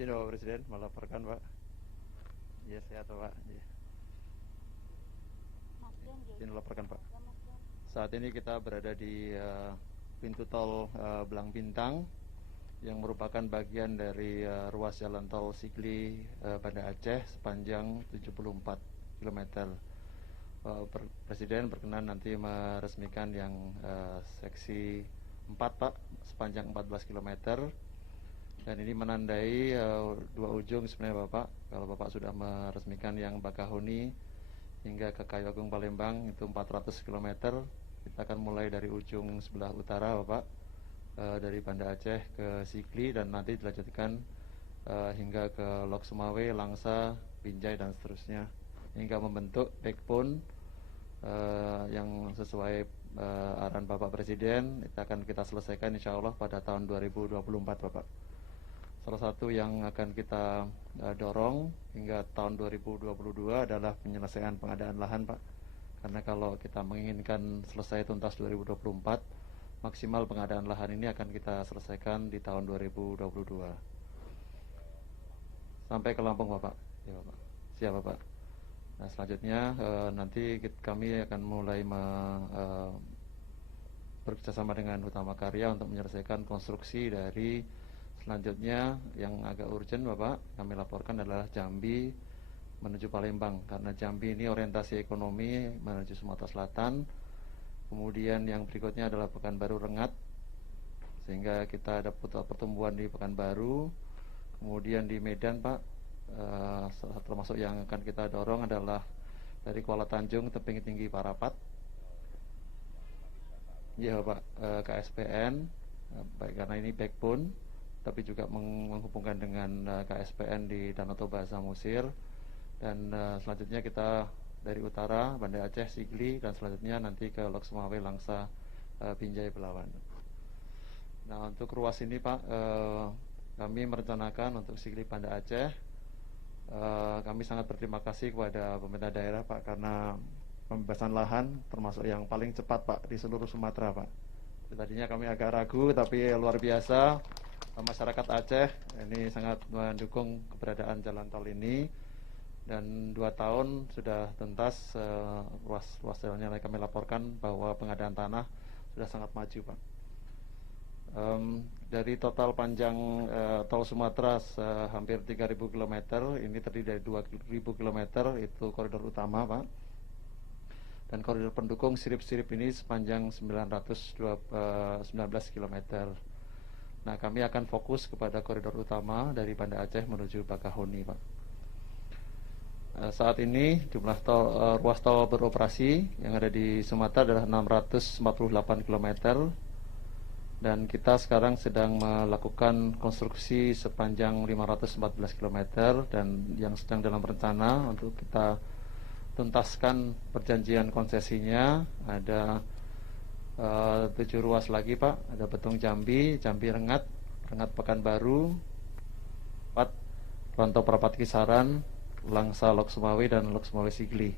Izin Bapak Presiden melaporkan Pak. Ya sehat Pak. Ya. Izin melaporkan Pak. Saat ini kita berada di pintu tol Belang Bintang yang merupakan bagian dari ruas jalan tol Sigli Banda Aceh sepanjang 74 km. Presiden berkenan nanti meresmikan yang seksi 4 Pak, sepanjang 14 km. Dan ini menandai dua ujung sebenarnya Bapak. Kalau Bapak sudah meresmikan yang Bakahuni hingga ke Kayu Agung Palembang itu 400 km. Kita akan mulai dari ujung sebelah utara Bapak, dari Banda Aceh ke Sigli, dan nanti dilanjutkan hingga ke Lok Sumawe, Langsa, Binjai, dan seterusnya hingga membentuk backbone yang sesuai arahan Bapak Presiden. Itu akan kita selesaikan insya Allah pada tahun 2024 Bapak. Salah satu yang akan kita dorong hingga tahun 2022 adalah penyelesaian pengadaan lahan Pak. Karena kalau kita menginginkan selesai tuntas 2024, maksimal pengadaan lahan ini akan kita selesaikan di tahun 2022. Sampai ke Lampung Bapak. Ya Bapak. Siap Bapak. Nah selanjutnya nanti kami akan mulai bekerjasama dengan Utama Karya untuk menyelesaikan konstruksi dari selanjutnya yang agak urgent Bapak, kami laporkan adalah Jambi menuju Palembang. Karena Jambi ini orientasi ekonomi menuju Sumatera Selatan. Kemudian yang berikutnya adalah Pekanbaru Rengat, sehingga kita ada pertumbuhan di Pekanbaru. Kemudian di Medan Pak, termasuk yang akan kita dorong adalah dari Kuala Tanjung Tebing Tinggi Parapat. Ya Pak, KSPN, baik karena ini backbone, tapi juga menghubungkan dengan KSPN di Danau Toba Samosir. Dan selanjutnya kita dari utara Banda Aceh, Sigli, dan selanjutnya nanti ke Lok Sumawe, Langsa, Binjai, Belawan. Nah untuk ruas ini Pak, kami merencanakan untuk Sigli Banda Aceh, kami sangat berterima kasih kepada pemerintah daerah Pak, karena pembebasan lahan termasuk yang paling cepat Pak di seluruh Sumatera Pak. Tadinya kami agak ragu, tapi luar biasa masyarakat Aceh ini sangat mendukung keberadaan jalan tol ini, dan 2 tahun sudah tuntas ruas jalannya. Kami laporkan bahwa pengadaan tanah sudah sangat maju Pak. Dari total panjang tol Sumatera hampir 3.000 km, ini terdiri dari 2.000 km itu koridor utama Pak, dan koridor pendukung sirip-sirip ini sepanjang 19 km. Nah kami akan fokus kepada koridor utama dari Banda Aceh menuju Bakahuni Pak. Saat ini jumlah ruas tol beroperasi yang ada di Sumatera adalah 648 km, dan kita sekarang sedang melakukan konstruksi sepanjang 514 km, dan yang sedang dalam rencana untuk kita tuntaskan perjanjian konsesinya ada 7 ruas lagi Pak. Ada Betung Jambi, Jambi Rengat, Rengat Pekanbaru, 4 Rantau Perapat Kisaran, Langsa Lok Sumawe, dan Lok Sumawe Sigli.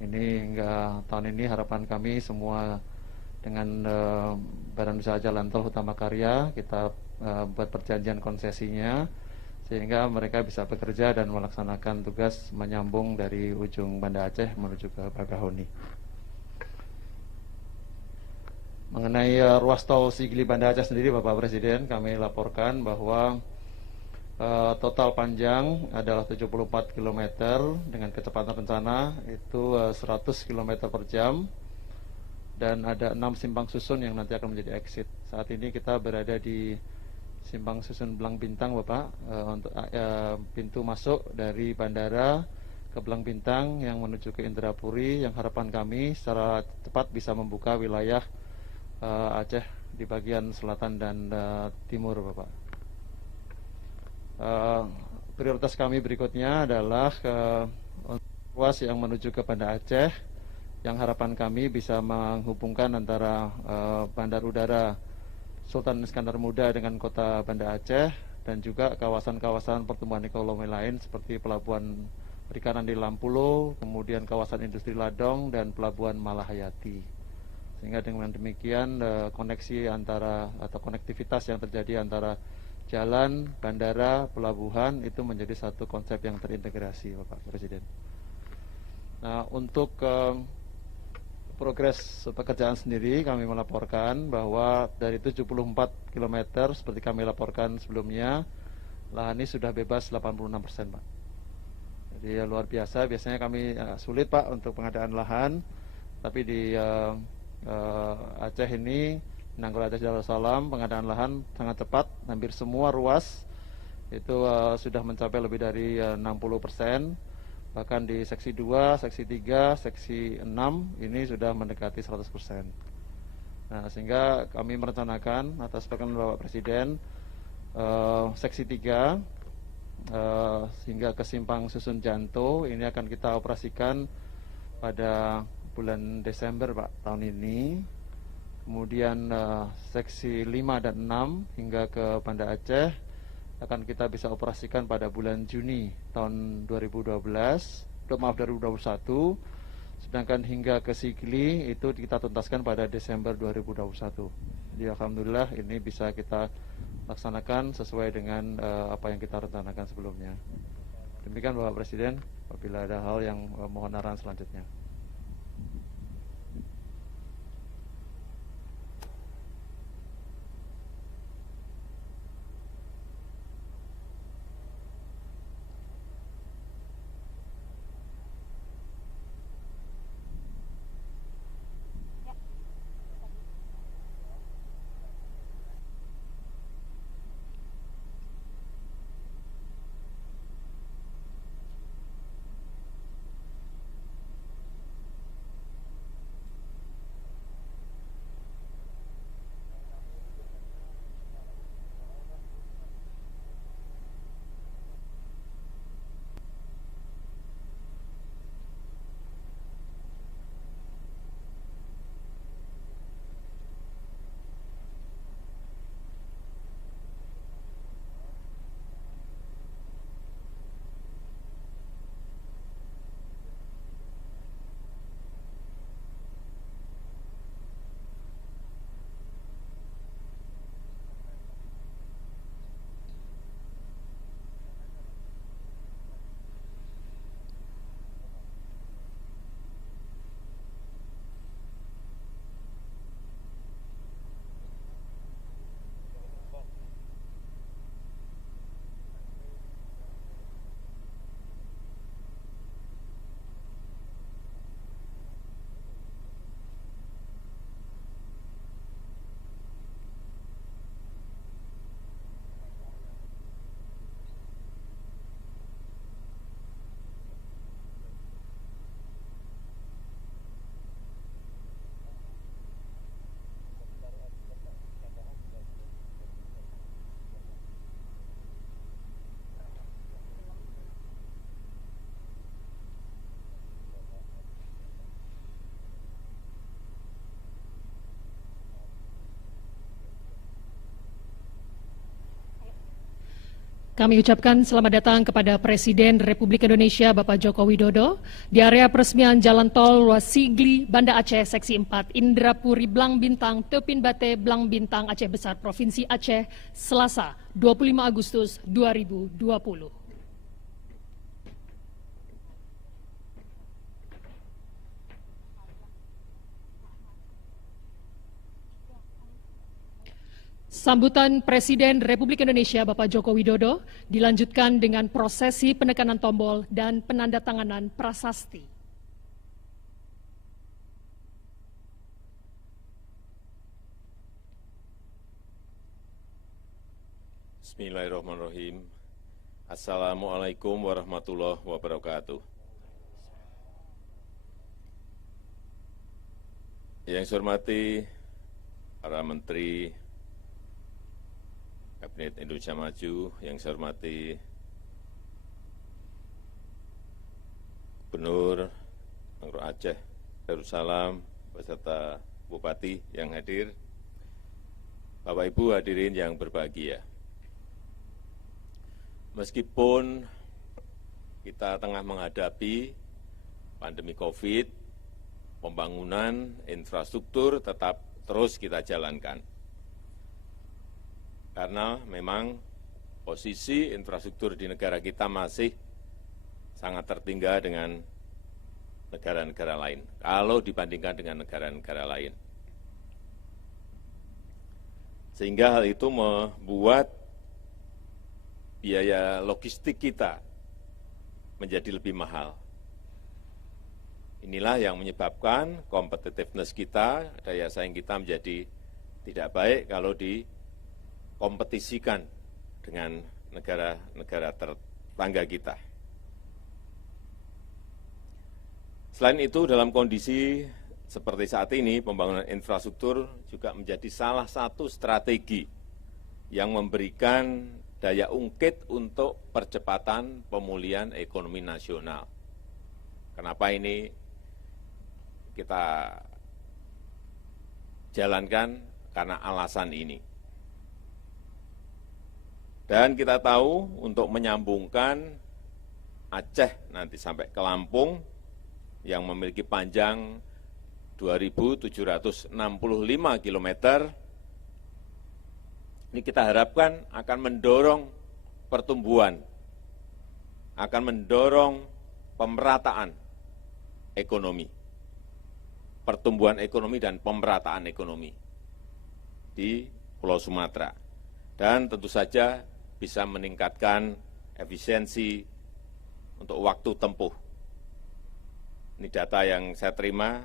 Ini hingga tahun ini harapan kami semua dengan Badan Usaha Jalan Tol Utama Karya kita buat perjanjian konsesinya, sehingga mereka bisa bekerja dan melaksanakan tugas menyambung dari ujung Banda Aceh menuju ke Bakahuni. Mengenai ruas tol Sigli Banda Aceh sendiri Bapak Presiden, kami laporkan bahwa total panjang adalah 74 km dengan kecepatan rencana itu 100 km per jam, dan ada 6 simpang susun yang nanti akan menjadi exit. Saat ini kita berada di simpang susun Belang Bintang Bapak, untuk pintu masuk dari bandara ke Belang Bintang yang menuju ke Indrapuri, yang harapan kami secara cepat bisa membuka wilayah Aceh di bagian selatan dan timur Bapak. Prioritas kami berikutnya adalah ruas yang menuju ke Banda Aceh, yang harapan kami bisa menghubungkan antara Bandar Udara Sultan Iskandar Muda dengan kota Banda Aceh, dan juga kawasan-kawasan pertumbuhan ekonomi lain seperti pelabuhan perikanan di Lampulo, kemudian kawasan industri Ladong, dan pelabuhan Malahayati. Sehingga dengan demikian koneksi antara atau konektivitas yang terjadi antara jalan, bandara, pelabuhan itu menjadi satu konsep yang terintegrasi, Bapak Presiden. Nah, untuk progres pekerjaan sendiri kami melaporkan bahwa dari 74 km seperti kami laporkan sebelumnya, lahan ini sudah bebas 86%, Pak. Jadi luar biasa, biasanya kami sulit, Pak, untuk pengadaan lahan, tapi di Aceh ini, Nanggul Aceh Darussalam, pengadaan lahan sangat cepat, hampir semua ruas itu sudah mencapai lebih dari 60%. Bahkan di seksi 2, seksi 3, seksi 6 ini sudah mendekati 100%. Nah, sehingga kami merencanakan atas perkenan Bapak Presiden seksi 3 hingga ke Simpang Susun Janto ini akan kita operasikan pada bulan Desember, Pak, tahun ini. Kemudian seksi 5 dan 6 hingga ke Banda Aceh akan kita bisa operasikan pada bulan Juni tahun 2021. Sedangkan hingga ke Sigli itu kita tuntaskan pada Desember 2021. Jadi alhamdulillah ini bisa kita laksanakan sesuai dengan apa yang kita rencanakan sebelumnya. Demikian Bapak Presiden, apabila ada hal yang mohon arahan selanjutnya. Kami ucapkan selamat datang kepada Presiden Republik Indonesia Bapak Joko Widodo di area peresmian Jalan Tol Ruas Sigli, Banda Aceh, Seksi 4, Indrapuri, Blang Bintang, Tepin Bate, Blang Bintang, Aceh Besar, Provinsi Aceh, Selasa, 25 Agustus 2020. Sambutan Presiden Republik Indonesia Bapak Joko Widodo dilanjutkan dengan prosesi penekanan tombol dan penandatanganan prasasti. Bismillahirrahmanirrahim. Assalamualaikum warahmatullahi wabarakatuh. Yang saya hormati para menteri Kabinet Indonesia Maju, yang saya hormati Gubernur Nanggul Aceh Darussalam beserta Bupati yang hadir, Bapak Ibu hadirin yang berbahagia. Meskipun kita tengah menghadapi pandemi COVID, pembangunan infrastruktur tetap terus kita jalankan. Karena memang posisi infrastruktur di negara kita masih sangat tertinggal dengan negara-negara lain, kalau dibandingkan dengan negara-negara lain. Sehingga hal itu membuat biaya logistik kita menjadi lebih mahal. Inilah yang menyebabkan competitiveness kita, daya saing kita menjadi tidak baik kalau dikompetisikan dengan negara-negara tetangga kita. Selain itu, dalam kondisi seperti saat ini, pembangunan infrastruktur juga menjadi salah satu strategi yang memberikan daya ungkit untuk percepatan pemulihan ekonomi nasional. Kenapa ini kita jalankan? Karena alasan ini. Dan kita tahu untuk menyambungkan Aceh nanti sampai ke Lampung yang memiliki panjang 2.765 km, ini kita harapkan akan mendorong pertumbuhan, akan mendorong pemerataan ekonomi, pertumbuhan ekonomi dan pemerataan ekonomi di Pulau Sumatera. Dan tentu saja bisa meningkatkan efisiensi untuk waktu tempuh. Ini data yang saya terima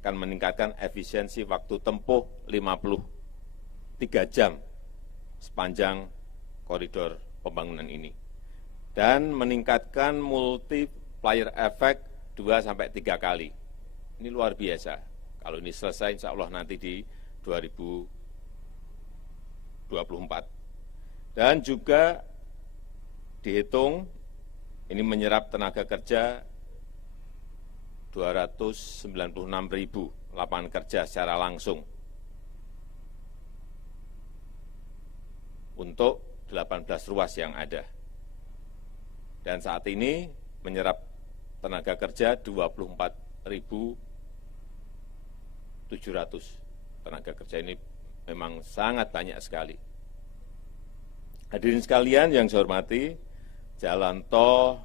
akan meningkatkan efisiensi waktu tempuh 53 jam sepanjang koridor pembangunan ini. Dan meningkatkan multiplier effect 2-3 kali. Ini luar biasa. Kalau ini selesai, insya Allah nanti di 2024. Dan juga dihitung ini menyerap tenaga kerja 296.000 lapangan kerja secara langsung untuk 18 ruas yang ada. Dan saat ini menyerap tenaga kerja 24.700 tenaga kerja. Ini memang sangat banyak sekali. Hadirin sekalian yang saya hormati, jalan tol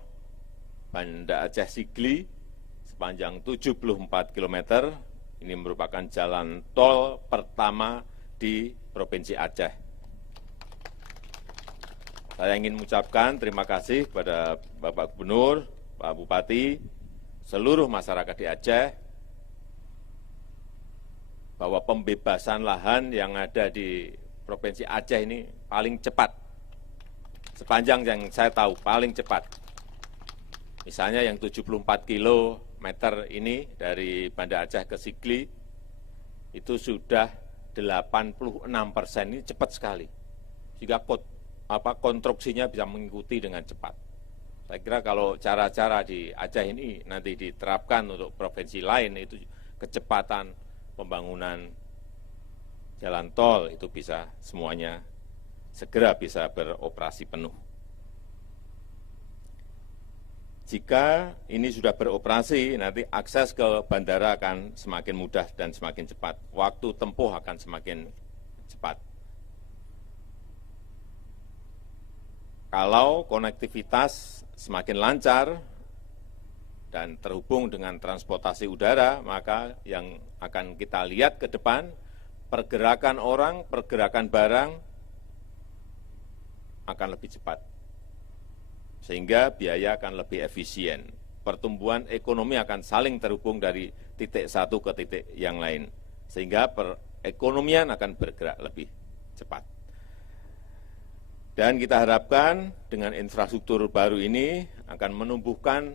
Banda Aceh Sigli sepanjang 74 km, ini merupakan jalan tol pertama di Provinsi Aceh. Saya ingin mengucapkan terima kasih kepada Bapak Gubernur, Pak Bupati, seluruh masyarakat di Aceh, bahwa pembebasan lahan yang ada di Provinsi Aceh ini paling cepat. Sepanjang yang saya tahu, paling cepat. Misalnya yang 74 kilometer ini dari Banda Aceh ke Sigli, itu sudah 86%, ini cepat sekali. Sehingga konstruksinya bisa mengikuti dengan cepat. Saya kira kalau cara-cara di Aceh ini nanti diterapkan untuk provinsi lain, itu kecepatan pembangunan jalan tol itu bisa semuanya segera bisa beroperasi penuh. Jika ini sudah beroperasi, nanti akses ke bandara akan semakin mudah dan semakin cepat. Waktu tempuh akan semakin cepat. Kalau konektivitas semakin lancar dan terhubung dengan transportasi udara, maka yang akan kita lihat ke depan, pergerakan orang, pergerakan barang akan lebih cepat. Sehingga biaya akan lebih efisien. Pertumbuhan ekonomi akan saling terhubung dari titik satu ke titik yang lain. Sehingga perekonomian akan bergerak lebih cepat. Dan kita harapkan dengan infrastruktur baru ini akan menumbuhkan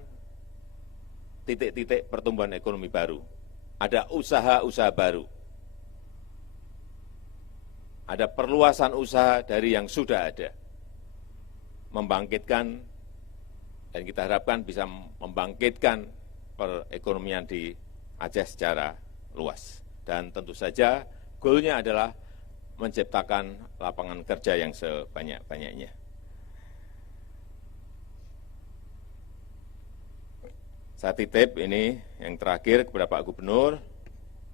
titik-titik pertumbuhan ekonomi baru. Ada usaha-usaha baru. Ada perluasan usaha dari yang sudah ada. Membangkitkan, dan kita harapkan bisa membangkitkan perekonomian di Aceh secara luas. Dan tentu saja goalnya adalah menciptakan lapangan kerja yang sebanyak-banyaknya. Saya titip ini yang terakhir kepada Pak Gubernur,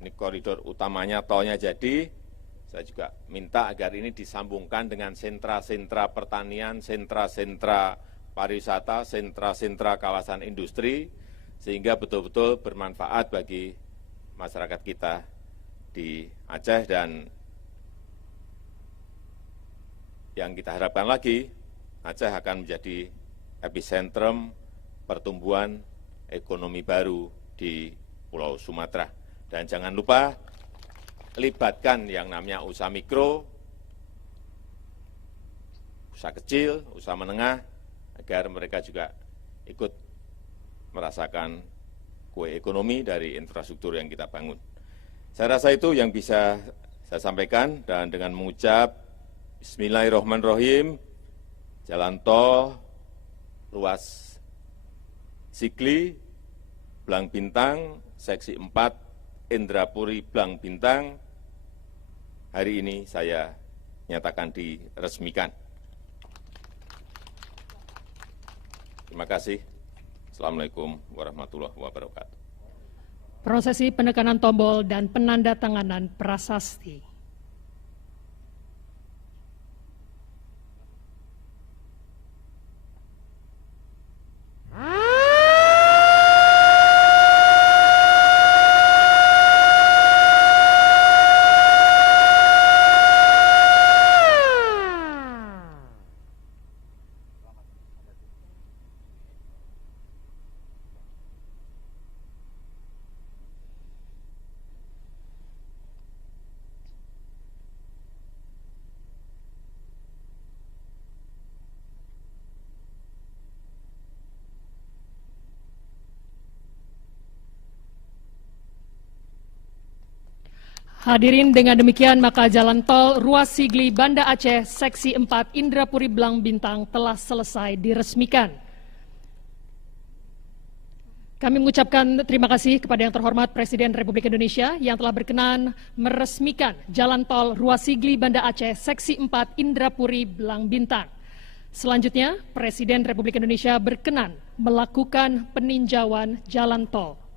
ini koridor utamanya tolnya jadi, Saya juga minta agar ini disambungkan dengan sentra-sentra pertanian, sentra-sentra pariwisata, sentra-sentra kawasan industri, sehingga betul-betul bermanfaat bagi masyarakat kita di Aceh. Dan yang kita harapkan lagi, Aceh akan menjadi epicentrum pertumbuhan ekonomi baru di Pulau Sumatera. Dan jangan lupa libatkan yang namanya usaha mikro, usaha kecil, usaha menengah, agar mereka juga ikut merasakan kue ekonomi dari infrastruktur yang kita bangun. Saya rasa itu yang bisa saya sampaikan, dan dengan mengucap Bismillahirrahmanirrahim, jalan tol ruas Sigli, Blang Bintang, seksi 4, Indrapuri, Blang Bintang, hari ini saya nyatakan diresmikan. Terima kasih. Assalamualaikum warahmatullahi wabarakatuh. Prosesi penekanan tombol dan penandatanganan prasasti. Hadirin, dengan demikian maka jalan tol ruas Sigli Banda Aceh seksi 4 Indrapuri Blang Bintang telah selesai diresmikan. Kami mengucapkan terima kasih kepada yang terhormat Presiden Republik Indonesia yang telah berkenan meresmikan jalan tol ruas Sigli Banda Aceh seksi 4 Indrapuri Blang Bintang. Selanjutnya, Presiden Republik Indonesia berkenan melakukan peninjauan jalan tol.